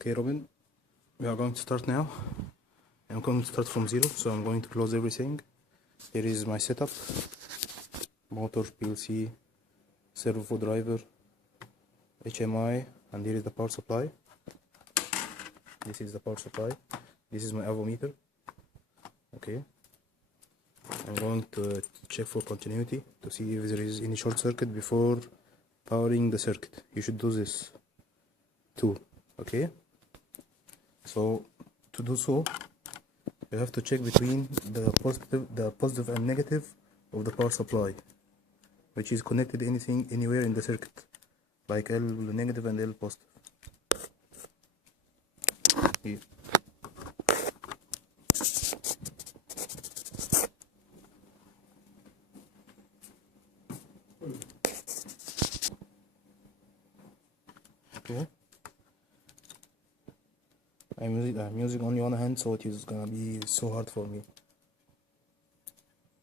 Okay, Robin, we are going to start now. I'm going to start from zero, so I'm going to close everything. Here is my setup: motor, PLC, servo driver, HMI, and here is the power supply. This is the power supply. This is my avometer. Okay, I'm going to check for continuity to see if there is any short circuit before powering the circuit. You should do this too. Okay, so to do so, you have to check between the positive and negative of the power supply, which is connected anywhere in the circuit, like L negative and L positive. Here. Okay. I'm using only one hand, so it is gonna be so hard for me.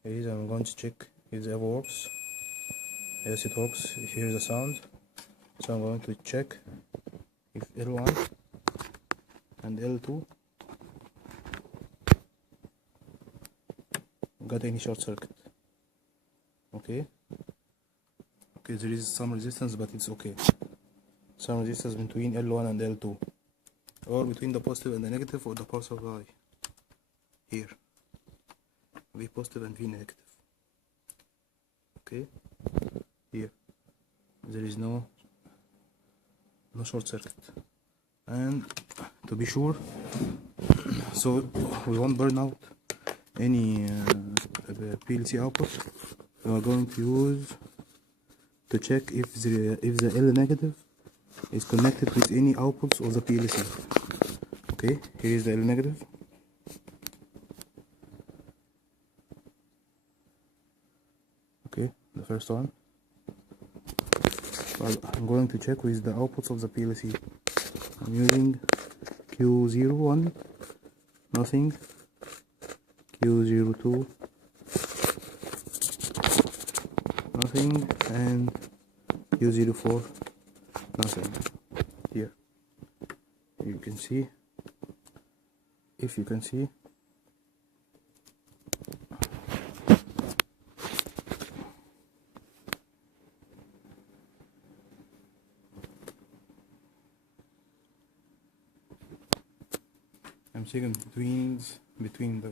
Here I'm going to check if the ever works. Yes, it works. Here's the sound. So I'm going to check if L1 and L2 got any short circuit. Okay, there is some resistance, but it's okay. Some resistance between L1 and L2, or between the positive and the negative of the power supply. Here, V positive and V negative. Okay, here there is no short circuit. And to be sure, so we won't burn out any PLC output, we are going to use to check if the L negative is connected with any outputs of the PLC. Okay, here is the L negative. Okay, the first one. Well, I'm going to check with the outputs of the PLC. I'm using Q01, nothing. Q02, nothing, and Q04, nothing. Here, you can see, if you can see, I'm checking between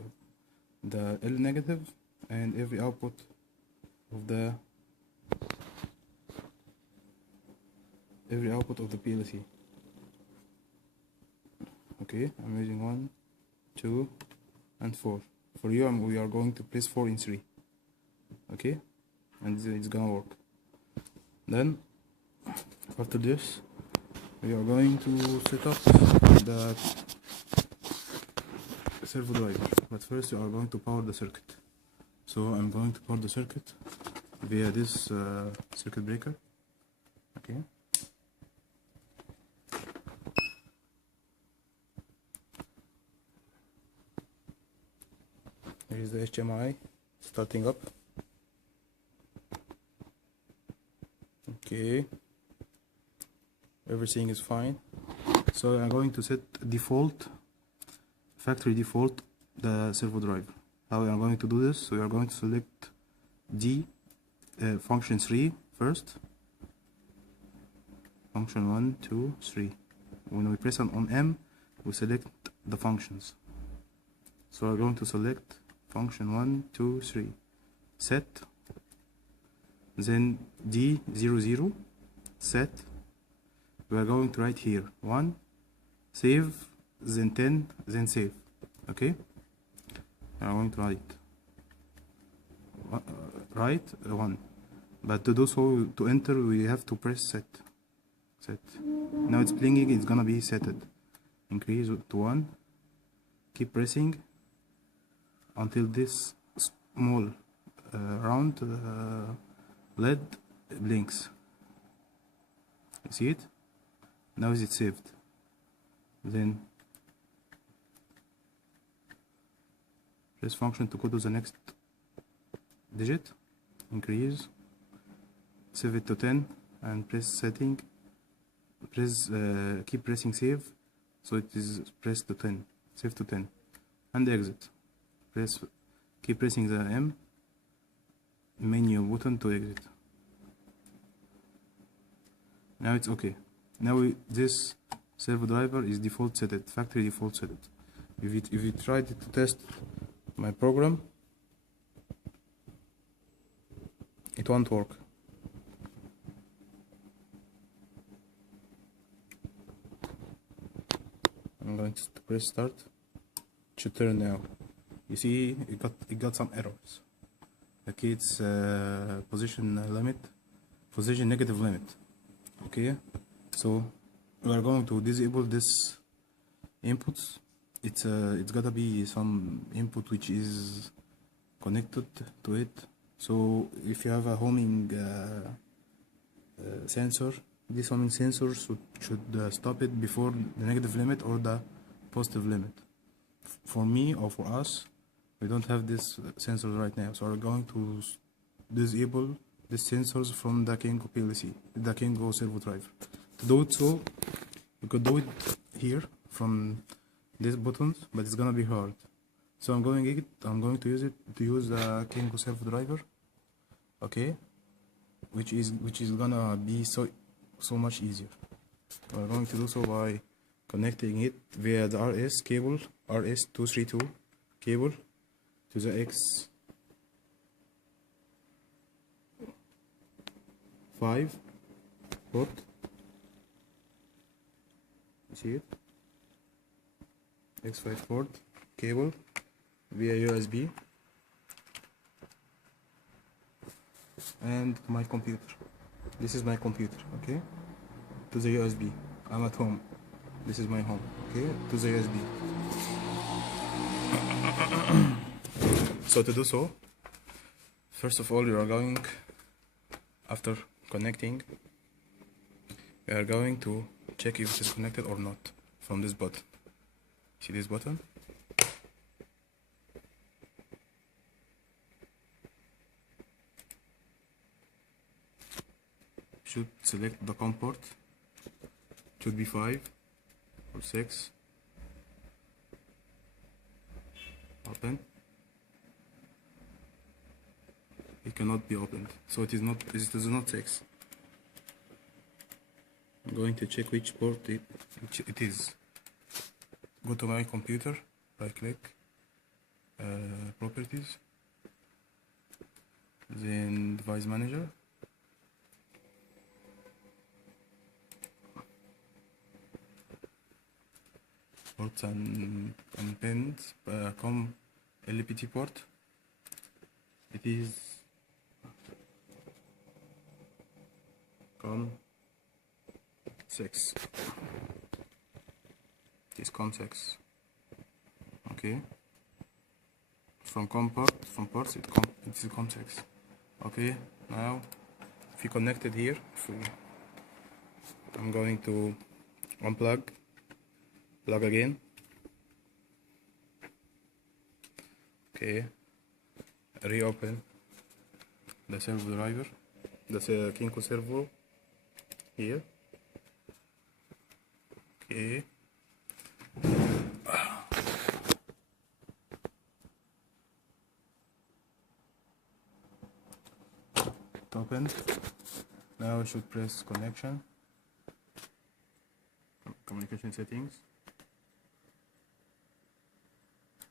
the L negative and every output of the PLC. Okay, I'm using 1, 2, and 4. For you, we are going to place 4 in 3. Okay, and it's gonna work. Then after this, we are going to set up the servo driver, but first we are going to power the circuit. So I'm going to power the circuit via this circuit breaker. Okay, here is the HMI starting up. Okay, everything is fine. So I'm going to set factory default the servo driver. How we are going to do this? So we are going to select function 3 first, function 1, 2, 3. When we press on M, we select the functions. So we're going to select function 1, 2, 3, set, then D00, set. We are going to write here 1, save, then 10, then save. Okay, I'm going to write 1, but to do so, to enter, we have to press set. Now it's blinking, it's gonna be setted. Increase to 1, keep pressing until this small round LED blinks. You see it? Now is it saved? Then press function to go to the next digit, increase, save it to 10, and press setting, keep pressing save so it is press to 10, save to 10, and exit. Keep pressing the M menu button to exit. Now it's okay. Now this servo driver is default set it, factory default set it. If you tried to test my program, it won't work. I'm going to press start. It should turn now. You see, it got some errors. Okay, it's position limit, position negative limit. Okay, so we are going to disable this inputs. It's gotta be some input which is connected to it. So if you have a homing sensor, this homing sensor should stop it before the negative limit or the positive limit. For me or for us, we don't have this sensor right now, so we're going to disable the sensors from the kinco PLC, the kinco servo driver. To do it, so you could do it here from these buttons, but it's gonna be hard. So I'm going to use the kinco servo driver, okay, which is gonna be so much easier. We're going to do so by connecting it via the RS cable, RS232 cable, to the X5 port. You see it? X5 port cable via USB, and my computer. This is my computer, okay? To the USB. I'm at home. This is my home, okay? To the USB. So to do so, first of all, you are going, after connecting, we are going to check if it is connected or not from this button. See this button? Should select the COM port. Should be 5 or 6. Open. It cannot be opened, so it is not 6. I'm going to check which port it is. Go to my computer, right click, properties, then device manager, ports and pins, COM LPT port. It is COM 6. It is COM 6. Okay. From ports it is COM 6. Okay. Now, if you connect it here, I'm going to unplug, plug again. Okay. Reopen the servo driver, the kinco servo here. Okay. It opened. Now I should press connection, communication settings.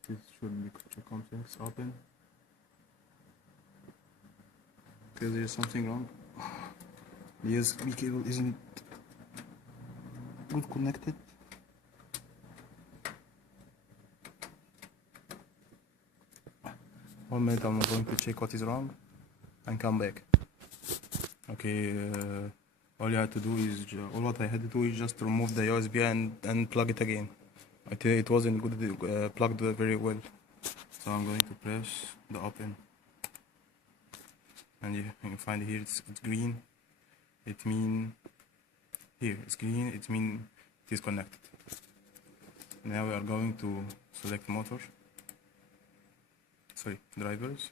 This should be COM6 open. Because there's something wrong. The USB cable isn't good connected. One minute, I'm going to check what is wrong and come back. Okay, all I had to do is just remove the USB and plug it again. It wasn't good, plugged very well. So I'm going to press the open, and you can find here it's green. It means here it's green. It means it is connected. Now we are going to select motor. Sorry, drivers.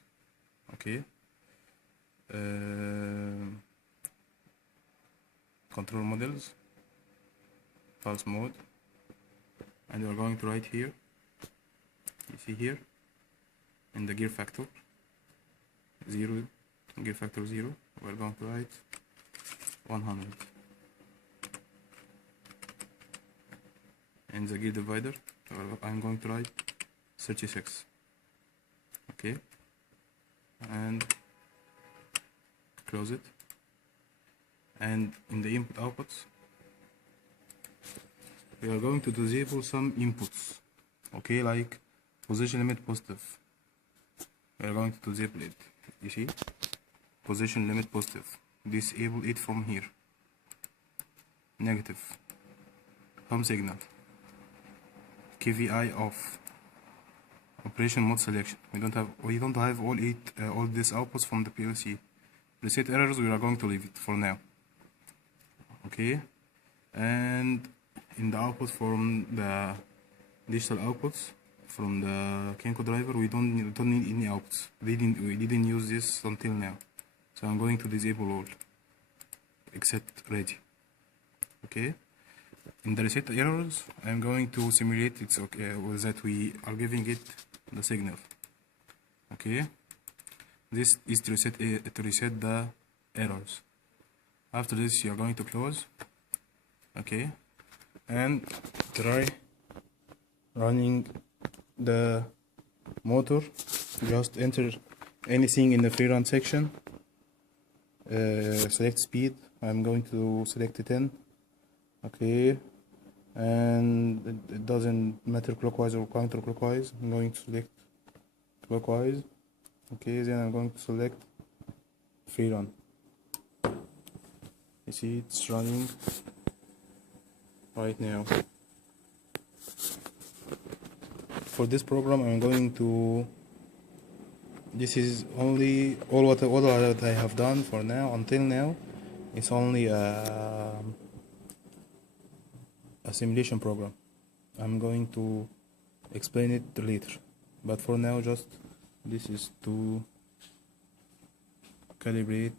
Okay. Control models. Pulse mode. and we're going to write here, you see here in the gear factor 0, gear factor 0, we're going to write 100. In the gear divider I'm going to write 36. Okay, and close it. And in the input outputs we are going to disable some inputs, okay, like position limit positive. We are going to disable it, you see, position limit positive, disable it from here. Negative, home signal, KVI off, operation mode selection. We don't have all these outputs from the PLC. Reset errors we are going to leave it for now, okay. And in the output from the digital outputs from the kinco driver, we don't need any outputs. We didn't use this until now, so I'm going to disable all except radio. Okay, in the reset errors I'm going to simulate it's okay with that we are giving it the signal. Okay, this is to reset the errors. After this you are going to close, okay, and try running the motor. Just enter anything in the free run section, select speed. I'm going to select 10, okay, and it doesn't matter clockwise or counterclockwise. I'm going to select clockwise, okay, then I'm going to select free run. You see it's running right now. For this program I'm going to, this is only all what I have done for now. Until now it's only a simulation program. I'm going to explain it later, but for now just this is to calibrate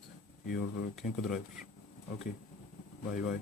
your kinco driver. Okay, bye bye.